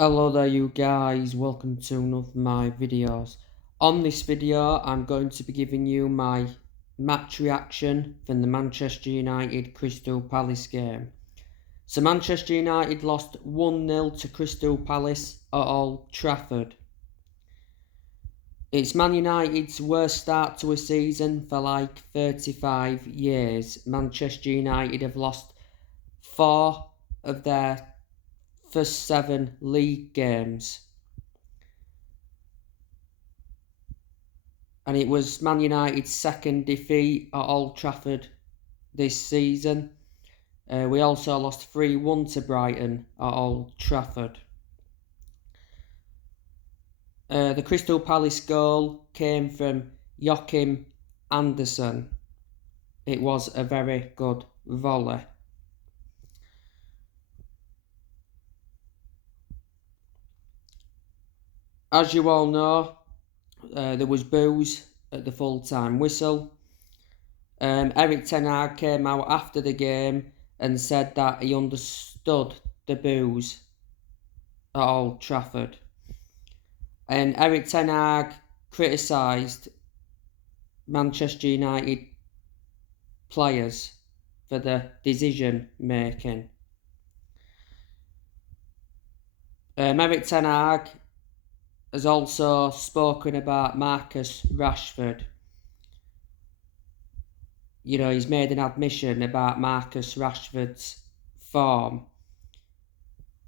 Hello there you guys, welcome to one of my videos. On this video I'm going to be giving you my match reaction from the Manchester United Crystal Palace game. So Manchester United lost 1-0 to Crystal Palace at Old Trafford. It's Man United's worst start to a season for like 35 years. Manchester United have lost 4 of their first 7 league games. And it was Man United's second defeat at Old Trafford this season. We also lost 3-1 to Brighton at Old Trafford. The Crystal Palace goal came from Joachim Andersen. It was a very good volley. As you all know, there was boos at the full-time whistle. Erik ten Hag came out after the game and said that he understood the boos at Old Trafford. And Erik ten Hag criticised Manchester United players for the decision making. Erik ten Hag has also spoken about Marcus Rashford. You know, he's made an admission about Marcus Rashford's form.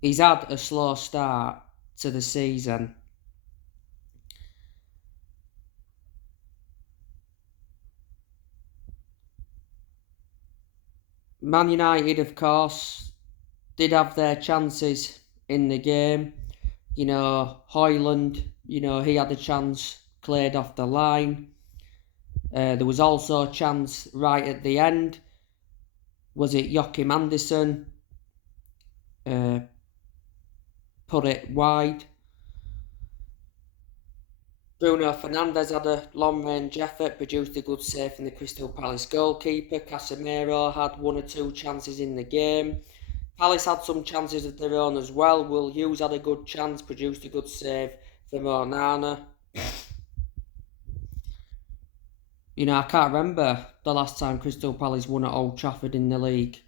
He's had a slow start to the season. Man United, of course, did have their chances in the game. You know, Højlund, he had a chance cleared off the line. There was also a chance right at the end. Was it Joachim Andersen? Put it wide. Bruno Fernandes had a long-range effort, produced a good save from the Crystal Palace goalkeeper. Casemiro had 1 or 2 chances in the game. Palace had some chances of their own as well. Will Hughes had a good chance, produced a good save from Onana. You know, I can't remember the last time Crystal Palace won at Old Trafford in the league.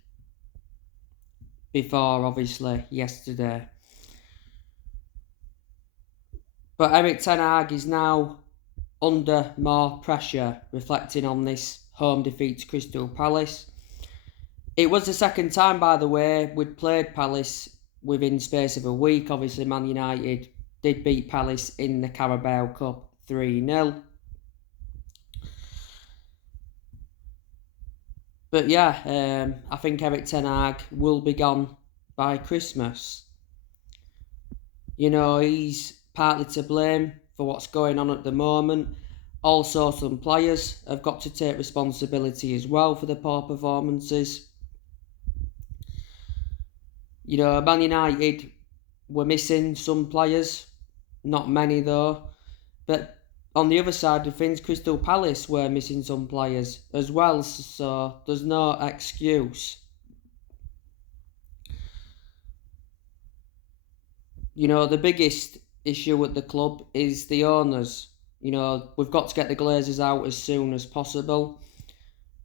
Before, obviously, yesterday. But Erik ten Hag is now under more pressure, reflecting on this home defeat to Crystal Palace. It was the second time, by the way, we'd played Palace within the space of a week. Obviously, Man United did beat Palace in the Carabao Cup 3-0. But yeah, I think Erik ten Hag will be gone by Christmas. You know, he's partly to blame for what's going on at the moment. Also, some players have got to take responsibility as well for the poor performances. You know, Man United were missing some players, not many though. But on the other side of things, Crystal Palace were missing some players as well, so there's no excuse. You know, the biggest issue at the club is the owners. You know, we've got to get the Glazers out as soon as possible.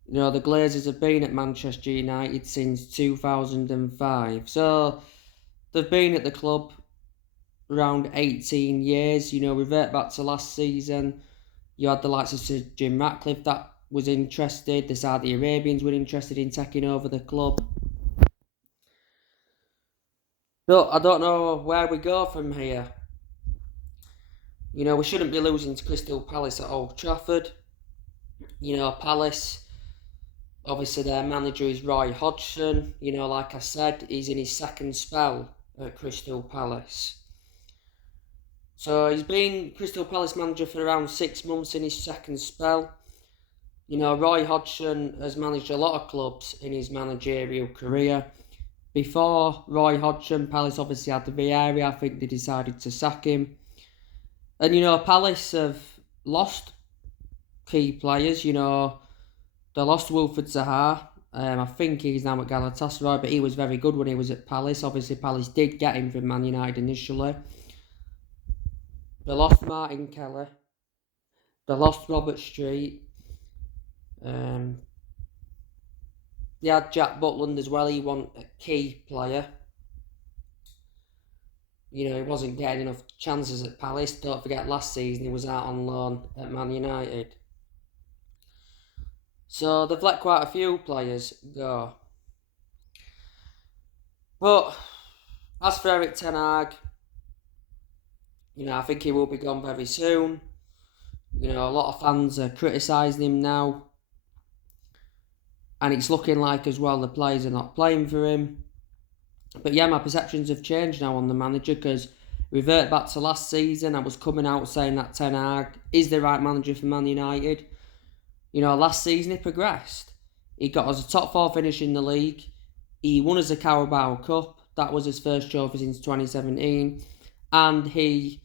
You know, the Glazers have been at Manchester United since 2005. So, they've been at the club around 18 years. You know, revert back to last season, you had the likes of Sir Jim Ratcliffe that was interested. The Saudi Arabians were interested in taking over the club. But I don't know where we go from here. You know, we shouldn't be losing to Crystal Palace at Old Trafford. You know, Palace, obviously their manager is Roy Hodgson. You know, like I said, he's in his second spell at Crystal Palace. So he's been Crystal Palace manager for around 6 months in his second spell. You know, Roy Hodgson has managed a lot of clubs in his managerial career. Before Roy Hodgson, Palace obviously had the Vieira. I think they decided to sack him. And, you know, Palace have lost key players. You know, they lost Wilfried Zaha I think he's now at Galatasaray, but he was very good when he was at Palace. Obviously, Palace did get him from Man United initially. They lost Martin Kelly. They lost Robert Street. They had Jack Butland as well. He wasn't a key player. You know, he wasn't getting enough chances at Palace. Don't forget, last season he was out on loan at Man United. So they've let quite a few players go. But as for Erik ten Hag, you know, I think he will be gone very soon. You know, a lot of fans are criticising him now. And it's looking like as well the players are not playing for him. But yeah, my perceptions have changed now on the manager, because revert back to last season, I was coming out saying that Ten Hag is the right manager for Man United. You know, last season he progressed. He got us a top 4 finish in the league. He won us a Carabao Cup. That was his first trophy since 2017. And he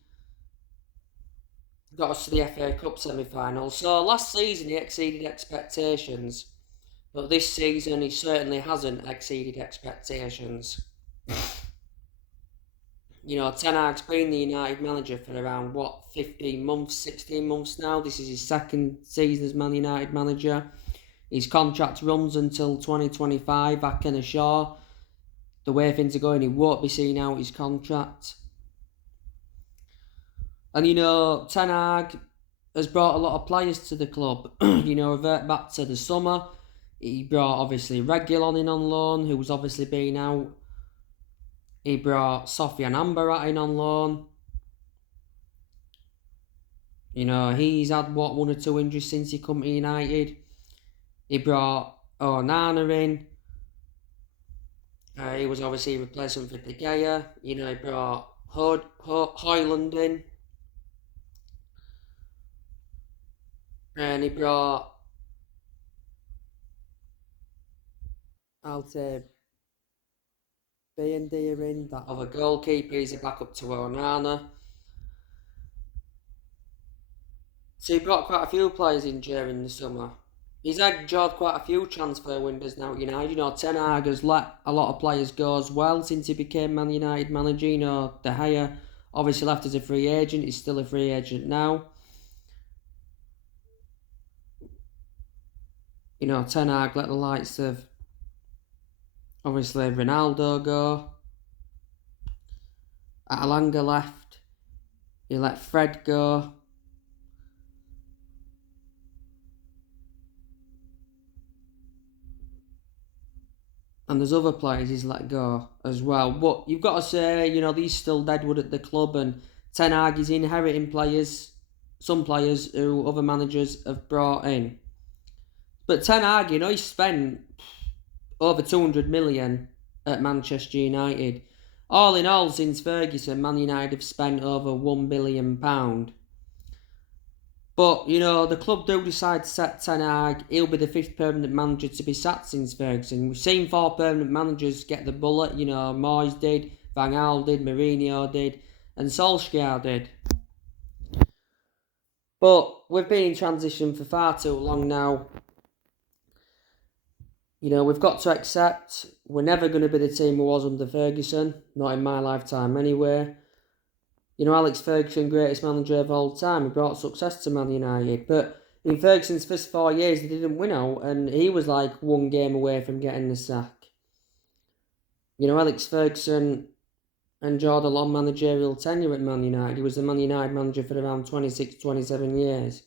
got us to the FA Cup semi-final. So last season he exceeded expectations. But this season he certainly hasn't exceeded expectations. You know, Ten Hag's been the United manager for around, 15 months, 16 months now. This is his second season as Man United manager. His contract runs until 2025, I can assure. The way things are going, he won't be seeing out his contract. And, you know, Ten Hag has brought a lot of players to the club. You know, revert back to the summer. He brought, obviously, Reguilon in on loan, who was obviously been out. He brought Sofian Amrabat in on loan. You know, he's had, 1 or 2 injuries since he come to United. He brought Onana in. He was obviously a replacement for De Gea. You know, he brought Højlund in. And he brought Altay Buendia in, that other goalkeeper. He's a backup to Onana. So he brought quite a few players in during the summer. He's enjoyed quite a few transfer windows now at United. You know, Ten Hag has let a lot of players go as well since he became Man United manager. You know, De Gea obviously left as a free agent. He's still a free agent now. You know, Ten Hag let the likes of, obviously, Ronaldo go. Alanga left. He let Fred go. And there's other players he's let go as well. But you've got to say, you know, he's still deadwood at the club, and Ten Hag is inheriting players, some players who other managers have brought in. But Ten Hag, you know, he spent over 200 million at Manchester United. All in all, since Ferguson, Man United have spent over £1 billion. But, you know, the club do decide to sack Ten Hag. He'll be the 5th permanent manager to be sacked since Ferguson. We've seen 4 permanent managers get the bullet. You know, Moyes did, Van Gaal did, Mourinho did, and Solskjaer did. But we've been in transition for far too long now. You know, we've got to accept we're never going to be the team we was under Ferguson. Not in my lifetime anyway. You know, Alex Ferguson, greatest manager of all time. He brought success to Man United. But in Ferguson's first 4 years, they didn't win out. And he was like 1 game away from getting the sack. You know, Alex Ferguson enjoyed a long managerial tenure at Man United. He was the Man United manager for around 26, 27 years.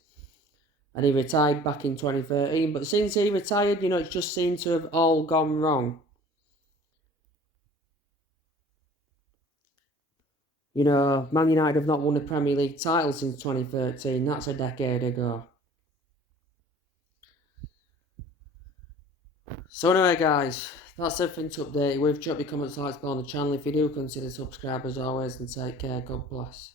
And he retired back in 2013. But since he retired, you know, it's just seemed to have all gone wrong. You know, Man United have not won a Premier League title since 2013. That's a decade ago. So anyway, guys, that's everything to update you with. Drop your comments, likes, below on the channel. If you do, consider subscribe as always, and take care. God bless.